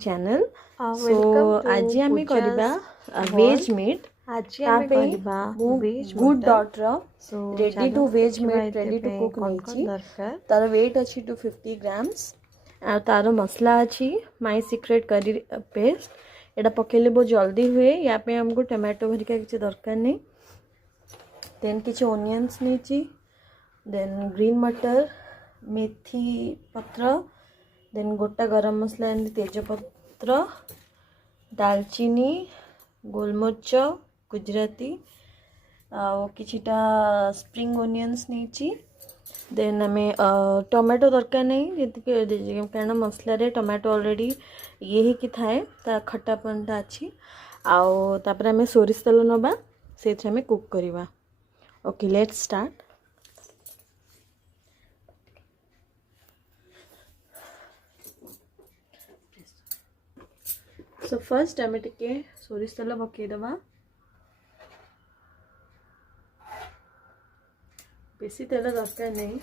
Channel so welcome to आज आम करवा पूजा's वेज world। मीट आज आमे करबा veg good mutton. Daughter so ready to veg meat ready to cook कौन नहीं दरकार तार वेट अच्छी 250 ग्राम्स आ तार मसला अच्छी माय सीक्रेट करी पेस्ट एटा पकेले बहुत जल्दी हुए या पे हमको टमाटो भरिका किसी दरकार नहीं देन किसी ओनियंस नहीं देन ग्रीन मटर मेथी पत्र देन गोटा गरम मसला एमती तेजपत्र दालचीनी गोलमरीच गुजराती किछिटा स्प्रिंग ओनियंस नहीं देन आम टमाटो दरकार नहीं जी कारण मसला टमाटो ऑलरेडी ये ही कि थाए ता खट्टापनटा अच्छी आउे आम सोरिष तेल नवा से आम कुक करवा। Okay let's start. So first आम टे सोरिष तेल पकईदे बेसी तेल दरकार नहीं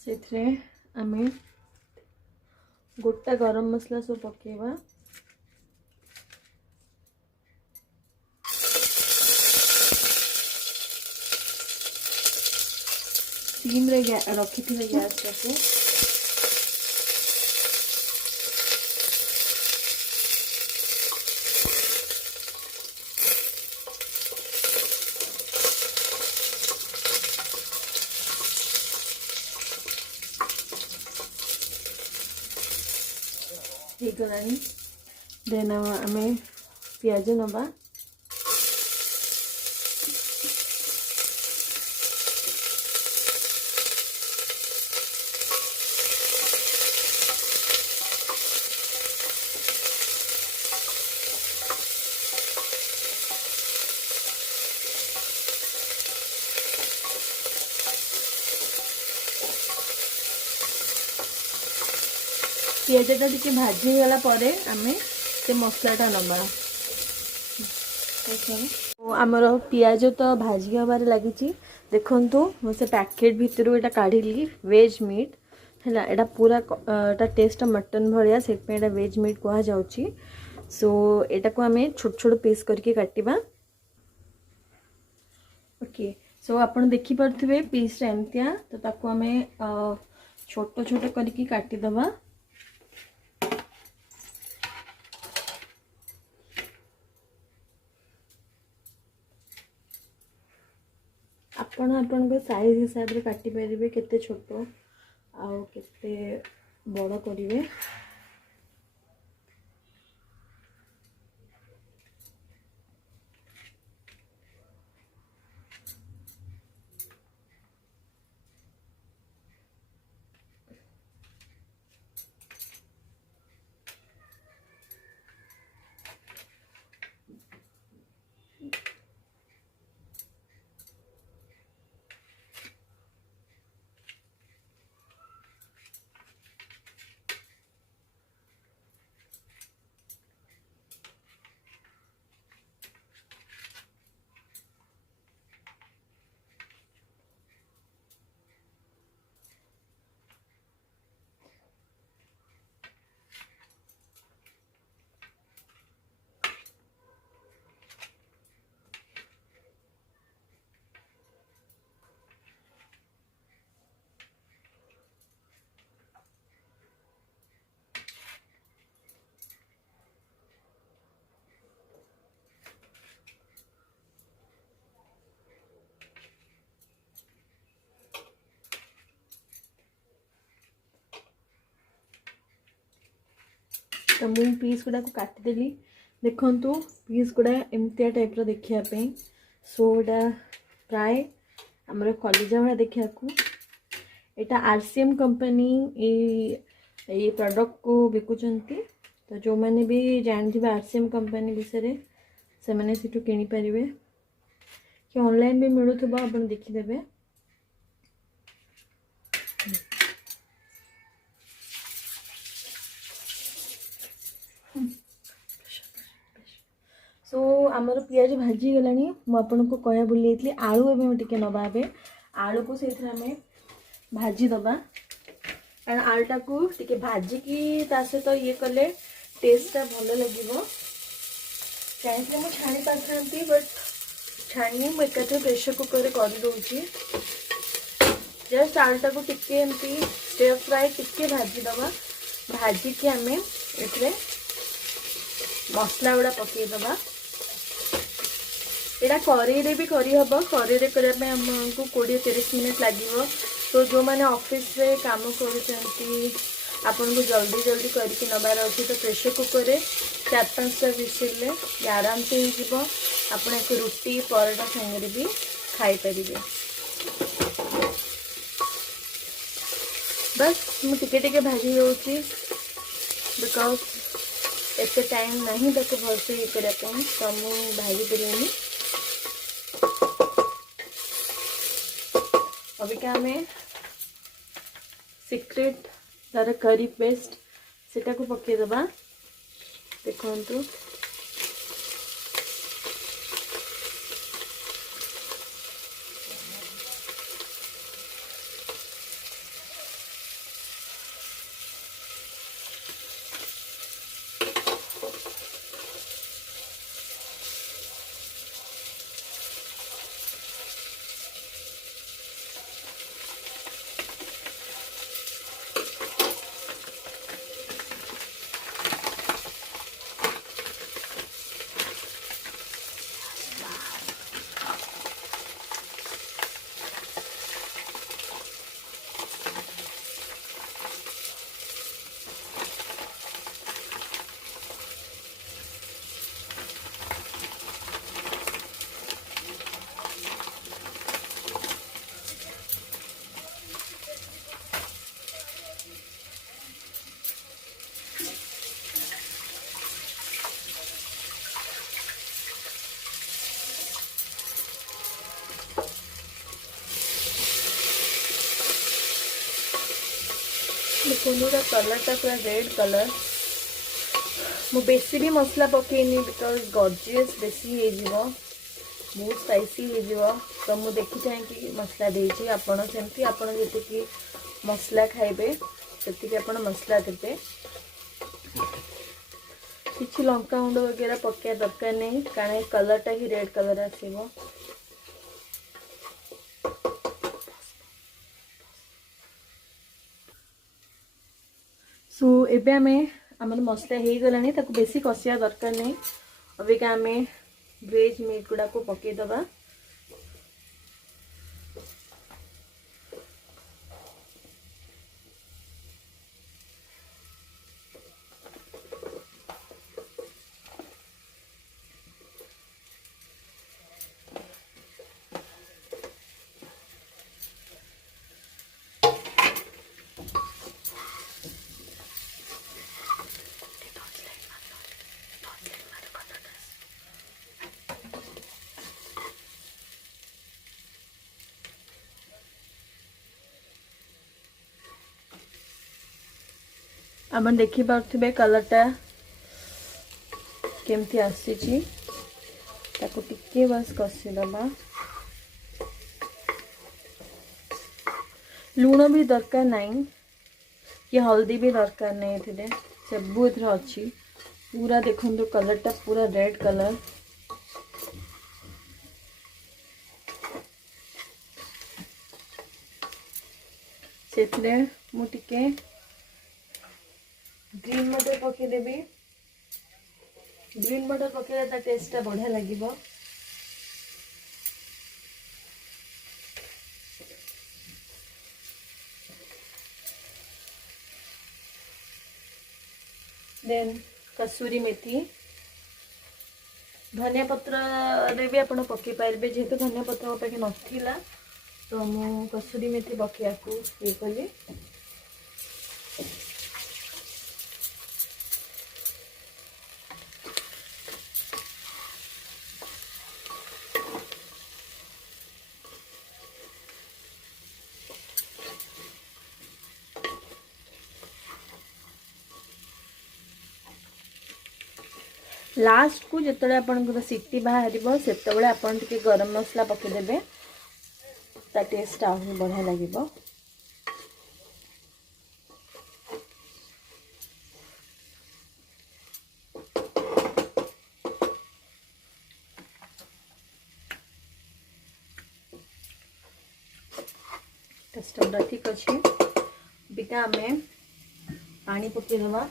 से आम गोटा गरम मसला सब पकेवा सिम रे रखी थे गैस टाको देन आम पियाज नवा पियाजटा टी भाजी गला आम से मसलाटा नवा आमर पियाज तो भाजी हबार लगी देखु मुझे पैकेट भितर यहाँ काढ़ी वेज मीट है यहाँ पूरा टेस्ट मटन भाया से वेज मीट कह जाऊँगी। सो यहाँ को आम छोट छोट पीस करके काटिबा। ओके सो आप देखिपे पीस एमतिया तो ताको आम छोट छोट करके काटिदबा। आपण आपण साइज हिसाब से काटी पारे केते छोट आउ केते बड़ करिवे। तो मुझे पीस गुड़ा को काटिदेली देखु पीस गुड़ा एमतिया टाइप देखापी। सो यहाँ प्राय आमर कलिजा भाया देखा यहाँ आरसीएम कंपनी ये प्रोडक्ट को बिकुचंती। तो जो मैंने भी जानते आरसीएम कंपनी विषय से मैंने सीटू किनी पारे कि ऑनलाइन भी मिलूब आप देखीदे। सो आमर पियाज भाजी गलानी मुझे कह भूली आलू एवं टिके नवा आलू को से भाजी दबा कारण आलूटा को टिके भाजिकी सहित ये कले टेस्टा भल लगे चाहिए मुझे छाणी पारि बट छाणी मुझे एकाथे प्रेशर कुकर कर दूची जस्ट आलूटा को टिके एमती स्टर फ्राए टिके भाजी दबा भाजिकी आम ए मसला गुड़ा पकईदबा यहाँ कड़े भी करहब कड़े करने आमको 20-30 मिनट लगे तो जो मैंने ऑफिस रे काम करपन को जल्दी जल्दी करके नबार अच्छे तो प्रेशर कुकर 4-5टा विसिल आराम से हो आप एक रुटी परोटा सागर भी खाई पारे बस मुझे टिके भाजी दूसरी बिकज एत टाइम नहीं ताको भलसे ये करने तो मुझे भाजी देनी अबिका में सीक्रेट तार करी पेस्ट सेटा को पकईदबा देखु देखो कलरटा पूरा रेड कलर मु बेसी भी मसला पकईनी बिकज गॉर्जियस बेसी हो बहुत स्पाइसी हो तो मु देखी चाहे कि मसला देती आपण सेमती आपण जी मसला खाइबे से आपण मसला देते किसी लंका गुंड वगैरह पकड़ा दरकार नहीं कारण कलरटा ही रेड कलर आसो सो एबे आम मसला हो गला बेसी कषिया दरकार नहीं अबिका आम वेज मीट गुड़ा को पकईदबा आप देखिपे कलरटा केमती आसी टिके बस कषिदबा लुण भी दरकार नहीं कि हल्दी भी दरकार नहीं थे सब अच्छी पूरा देखो कलरटा पूरा रेड कलर से मुझे ग्रीन मटर पकईदेवी ग्रीन मटर पकईला टेस्टा बढ़िया लगे देन कसूरी मेथी धनिया पत्र भी आप पकई पारे जेहेतु धनिया पत्र मो पाखे नाला तो मु कसूरी मेथी पकड़ा को ये कली लास्ट को जिते आपंकर सीटी बाहर से आपन टिके गरम मसला पकईदेवे ता टेस्ट आहरी बढ़िया लगे। स्टोवटा ठीक अच्छे बिका आम पानी पकईदवा।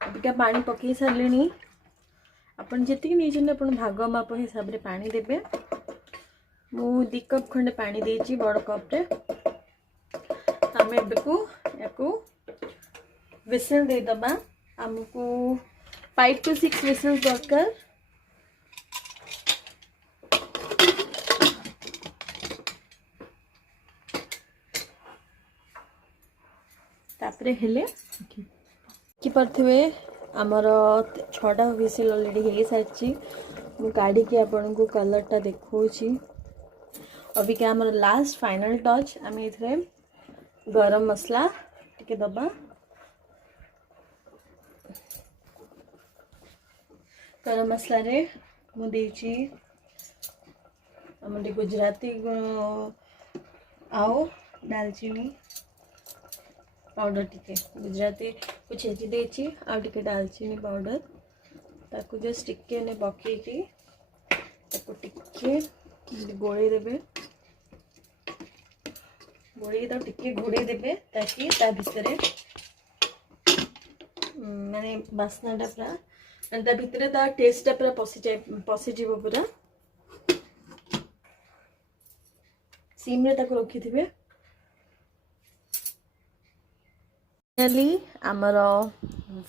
अबिका पानी पकई सारे आपन जी नहीं अपन भाग माप हिसाब से पानी देवे। मु 2 कप खंडे पानी देची बड़ कप रे। आम एबको विसल दे दबा। आमको 5 to 6 विसल दरकार। तापरे हेले कि पारे आमर 6टा विसिल ऑलरेडी हो सारी। मु काढ़ी के आपन को कलरटा देखौची। अबिका आमर लास्ट फाइनल टच आम ए गरम मसला टिके दबा। गरम मसला रे मु देची आमर गुजराती आओ दालचीनी पाउडर टिके गुजराती को छेची देची आ टिके दालचीनी पाउडर ताकू जस्ट टिके ने पकईकी ताकू टिके गोले देबे। गोले तो टिके घोड़े देबे ताकि ता भितर माने बास्नाटा पूरा ता भितर ता टेस्टटा पूरा पशिजिवो पूरा। सिम रे ताकू रखी थिबे। फाइनली आमर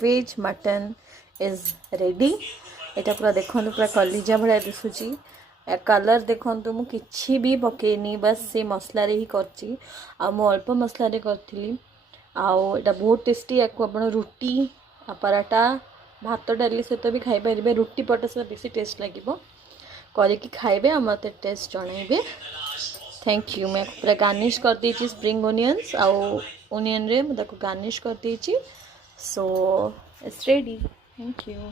वेज मटन इज रेडी। एटा पूरा देखो पूरा कलिजा भाया दिशुची। कलर देखो मु किछि भी पकेनी बस से मसला रे ही करची। आ मु अल्प मसला रे करथिली। आउ एटा बहुत टेस्टी। याको आपण रोटी पराठा भात डाली सहित भी खाई पारे। रोटी पटा से बेसी टेस्ट लगे करके खाइबे आ मते टेस्ट जणाइबे। Thank you. मैं पूरा गार्निश कर देची स्प्रिंग ओनियंस आउ ओनियन रे मुझे गार्निश कर देची। So it's ready. Thank you.